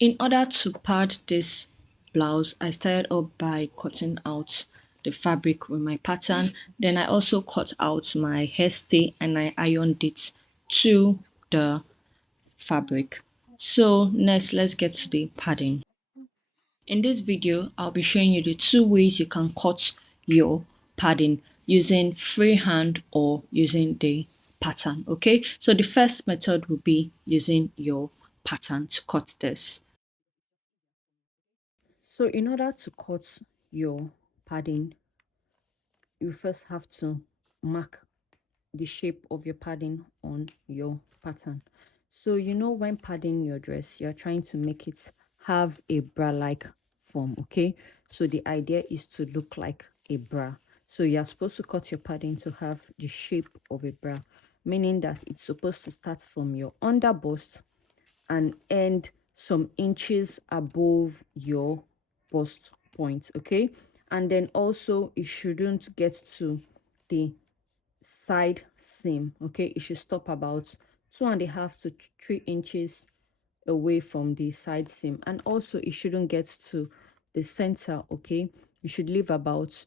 In order to pad this blouse, I started up by cutting out the fabric with my pattern. Then I also cut out my hairstay and I ironed it to the fabric. So next, let's get to the padding. In this video, I'll be showing you the two ways you can cut your padding using freehand or using the pattern. Okay, so the first method will be using your pattern to cut this. So in order to cut your padding, you first have to mark the shape of your padding on your pattern. So you know, when padding your dress, you're trying to make it have a bra-like form, okay? So the idea is to look like a bra. So you're supposed to cut your padding to have the shape of a bra, meaning that it's supposed to start from your under bust and end some inches above your bust point, okay? And then also it shouldn't get to the side seam, okay? It should stop about 2.5 to 3 inches away from the side seam, and also it shouldn't get to the center, okay? You should leave about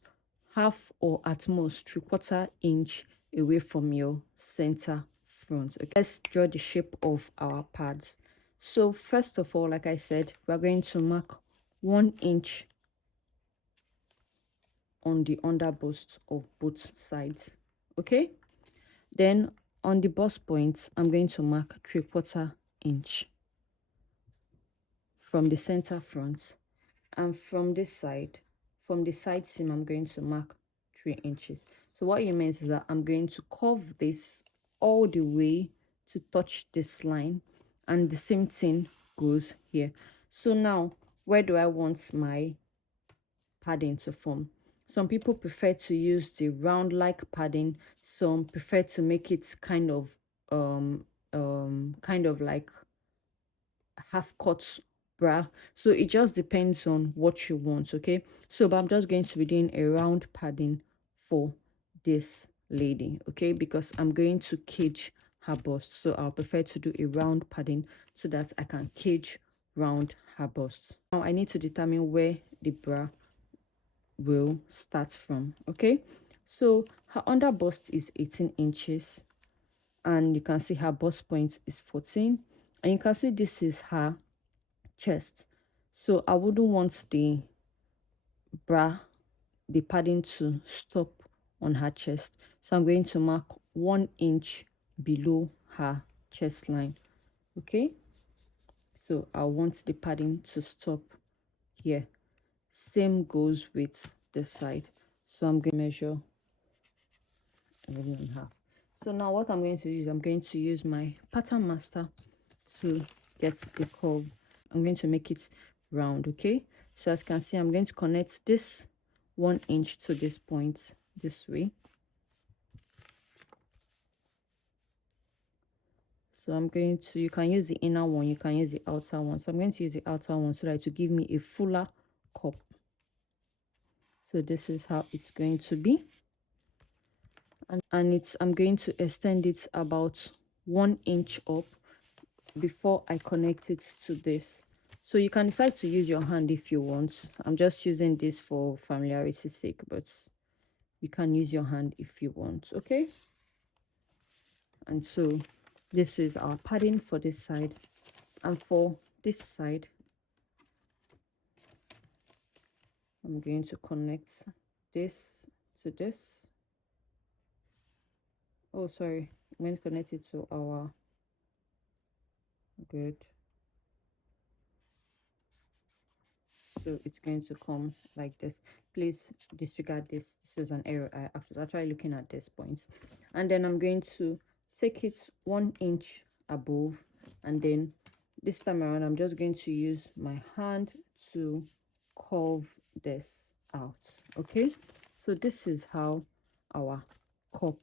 half or at most 3/4 inch away from your center front, okay? Let's draw the shape of our pads. So first of all, like I said, we're going to mark 1 inch on the under bust of both sides, okay? Then on the bust points, I'm going to mark 3/4 inch from the center front, and from this side, from the side seam, I'm going to mark 3 inches. So what it means is that I'm going to curve this all the way to touch this line, and the same thing goes here. So now, where do I want my padding to form? Some people prefer to use the round like padding, some prefer to make it kind of like half cut bra. So it just depends on what you want, okay? So but I'm just going to be doing a round padding for this lady, okay, because I'm going to cage her bust. So I'll prefer to do a round padding so that I can cage round her bust. Now I need to determine where the bra will start from, okay? So her under bust is 18 inches, and you can see her bust point is 14, and you can see this is her chest. So I wouldn't want bra the padding to stop on her chest, so I'm going to mark 1 inch below her chest line, okay? So I want the padding to stop here. Same goes with this side, so I'm going to measure 11.5. So now what I'm going to do is I'm going to use my pattern master to get the curve. I'm going to make it round, okay? So as you can see, I'm going to connect this 1 inch to this point this way. So I'm going to, you can use the inner one, you can use the outer one. So I'm going to use the outer one so that it will give me a fuller cup. So this is how it's going to be. And I'm going to extend it about 1 inch up before I connect it to this. So you can decide to use your hand if you want. I'm just using this for familiarity's sake, but you can use your hand if you want, okay? And so this is our padding for this side, and for this side I'm going to connect this to this. Oh, sorry, I'm going to connect it to our good. So it's going to come like this. Please disregard this. This is an error. I was actually looking at this point. And then I'm going to take it 1 inch above, and then this time around I'm just going to use my hand to curve this out, okay? So this is how our cup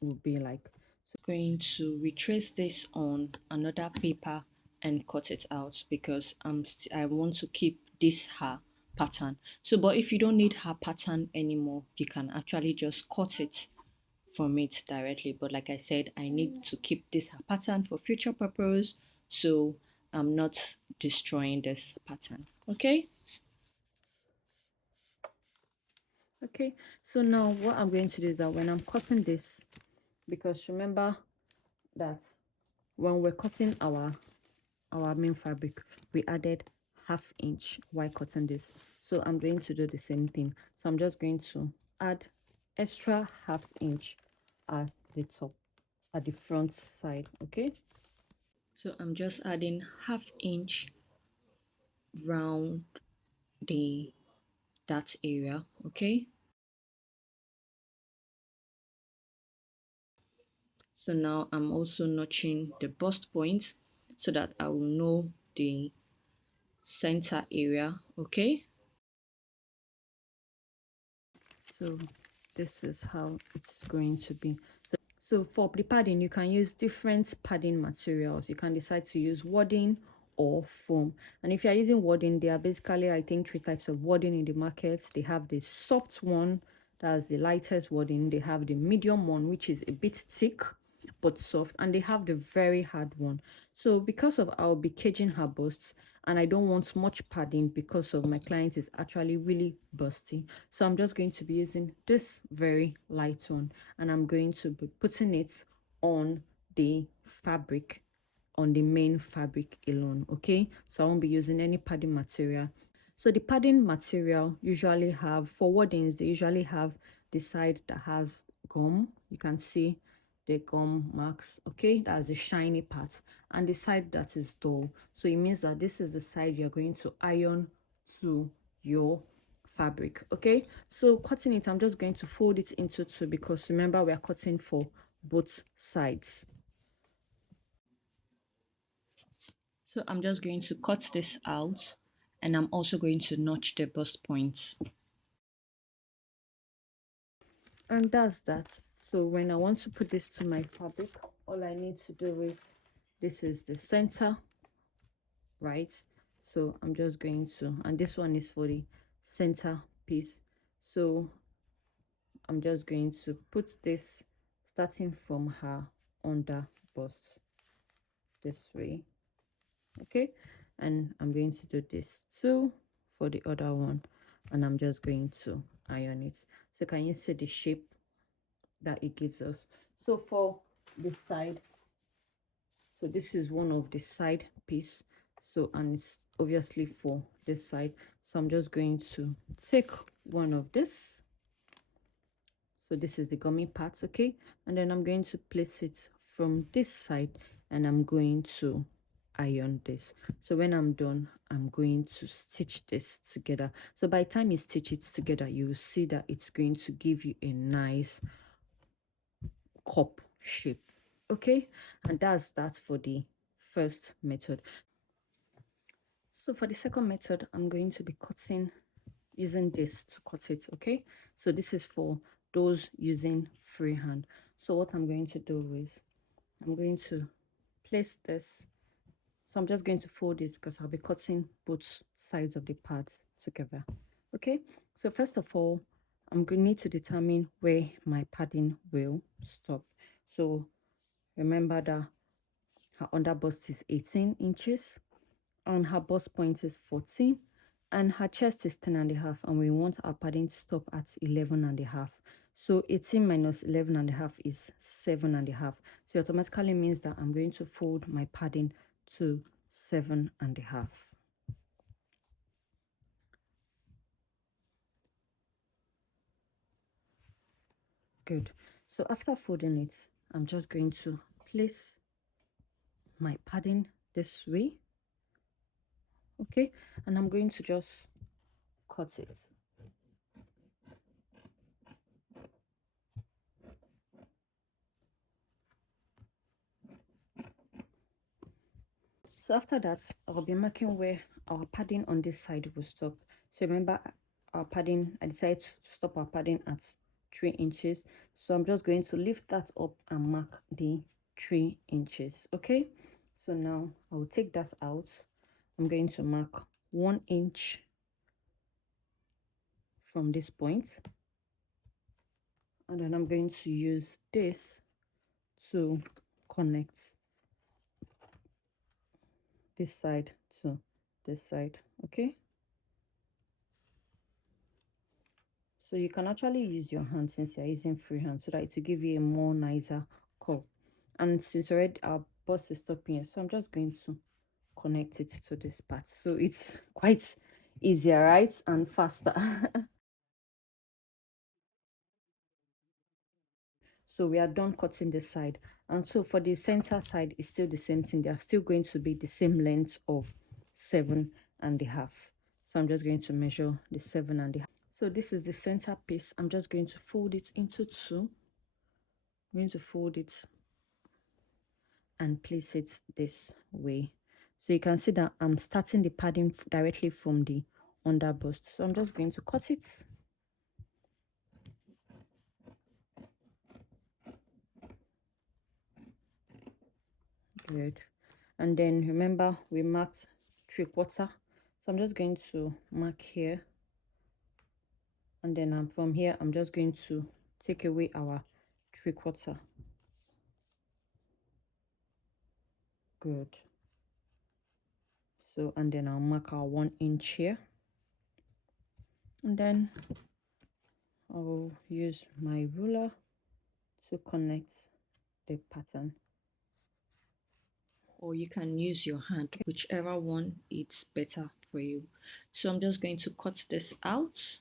will be like. So I'm going to retrace this on another paper and cut it out because I want to keep this her pattern. So but if you don't need her pattern anymore, you can actually just cut it from it directly. But like I said, I need to keep this her pattern for future purpose, so I'm not destroying this pattern. Okay. Okay, so now what I'm going to do is that when I'm cutting this, because remember that when we're cutting our main fabric, we added 1/2 inch while cutting this. So I'm going to do the same thing. So I'm just going to add extra 1/2 inch at the top, at the front side. Okay, so I'm just adding 1/2 inch round that area. Okay, so now I'm also notching the bust points so that I will know the center area. Okay, so this is how it's going to be. So for the padding, you can use different padding materials. You can decide to use wadding or foam. And if you're using wadding, there are basically, I think, 3 types of wadding in the market. They have the soft one, that's the lightest wadding. They have the medium one, which is a bit thick but soft, and they have the very hard one. So because of I'll be caging her busts, and I don't want much padding because of my client is actually really busty, so I'm just going to be using this very light one, and I'm going to be putting it on the fabric, on the main fabric alone. Okay, so I won't be using any padding material. So the padding material usually have, for waddings, they usually have the side that has gum. You can see the gum marks. Okay, that's the shiny part, and the side that is dull. So it means that this is the side you're going to iron to your fabric. Okay, so cutting it, I'm just going to fold it into 2 because remember we are cutting for both sides. So I'm just going to cut this out, and I'm also going to notch the bust points. And that's that. So when I want to put this to my fabric, all I need to do is, this is the center, right? So I'm just going to, and this one is for the center piece. So I'm just going to put this starting from her under bust this way. Okay, and I'm going to do this too for the other one, and I'm just going to iron it. So can you see the shape that it gives us? So for the side, so this is one of the side piece, so, and it's obviously for this side, so I'm just going to take one of this. So this is the gummy parts. Okay, and then I'm going to place it from this side, and I'm going to iron this. So when I'm done, I'm going to stitch this together. So by the time you stitch it together, you will see that it's going to give you a nice cup shape. Okay, and that's that for the first method. So for the second method, I'm going to be cutting using this to cut it. Okay, so this is for those using freehand. So what I'm going to do is I'm going to place this. So I'm just going to fold this because I'll be cutting both sides of the parts together. Okay, so first of all, I'm going to need to determine where my padding will stop. So remember that her under bust is 18 inches and her bust point is 14, and her chest is 10.5, and we want our padding to stop at 11.5. So 18 minus 11.5 is 7.5. So it automatically means that I'm going to fold my padding to 7.5. Good. So after folding it, I'm just going to place my padding this way. Okay, and I'm going to just cut it. So after that, I'll be marking where our padding on this side will stop. So remember, our padding, I decided to stop our padding at 3 inches. So I'm just going to lift that up and mark the 3 inches. Okay, so now I will take that out. I'm going to mark 1 inch from this point, and then I'm going to use this to connect this side to this side. Okay, so you can actually use your hand since you're using freehand, so that it will give you a more nicer curl. And since already our bust is stopping here, so I'm just going to connect it to this part, so it's quite easier, right, and faster. So we are done cutting the side, and so for the center side it's still the same thing. They are still going to be the same length of 7.5. So I'm just going to measure the 7.5. So this is the center piece. I'm just going to fold it into two. I'm going to fold it and place it this way. So you can see that I'm starting the padding directly from the under bust. So I'm just going to cut it. Good. And then remember we marked 3/4. So I'm just going to mark here, and then from here I'm just going to take away our 3/4. Good. So and then I'll mark our 1 inch here, and then I'll use my ruler to connect the pattern, or you can use your hand, whichever one is better for you. So I'm just going to cut this out,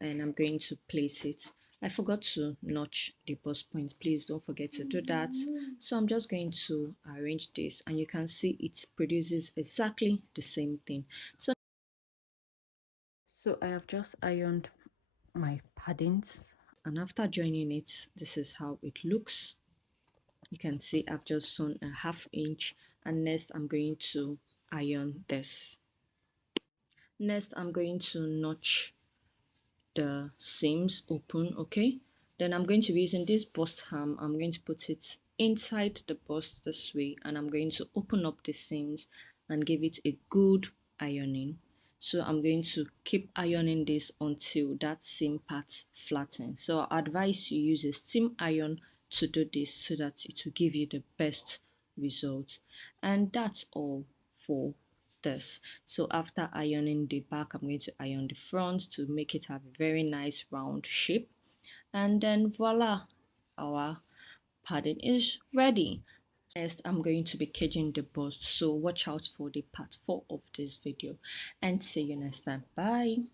and I'm going to place it. I forgot to notch the bust point. Please don't forget to do that. So I'm just going to arrange this, and you can see it produces exactly the same thing. So I have just ironed my paddings, and after joining it, this is how it looks. You can see I've just sewn a 1/2 inch, and next I'm going to iron this. Next I'm going to notch the seams open. Okay, then I'm going to be using this bust hem. I'm going to put it inside the bust this way, and I'm going to open up the seams and give it a good ironing. So I'm going to keep ironing this until that seam part flattens. So I advise you use a steam iron to do this, so that it will give you the best result. And that's all for this. So after ironing the back, I'm going to iron the front to make it have a very nice round shape, and then voila, our padding is ready. Next, I'm going to be caging the bust, so watch out for the part 4 of this video, and see you next time. Bye.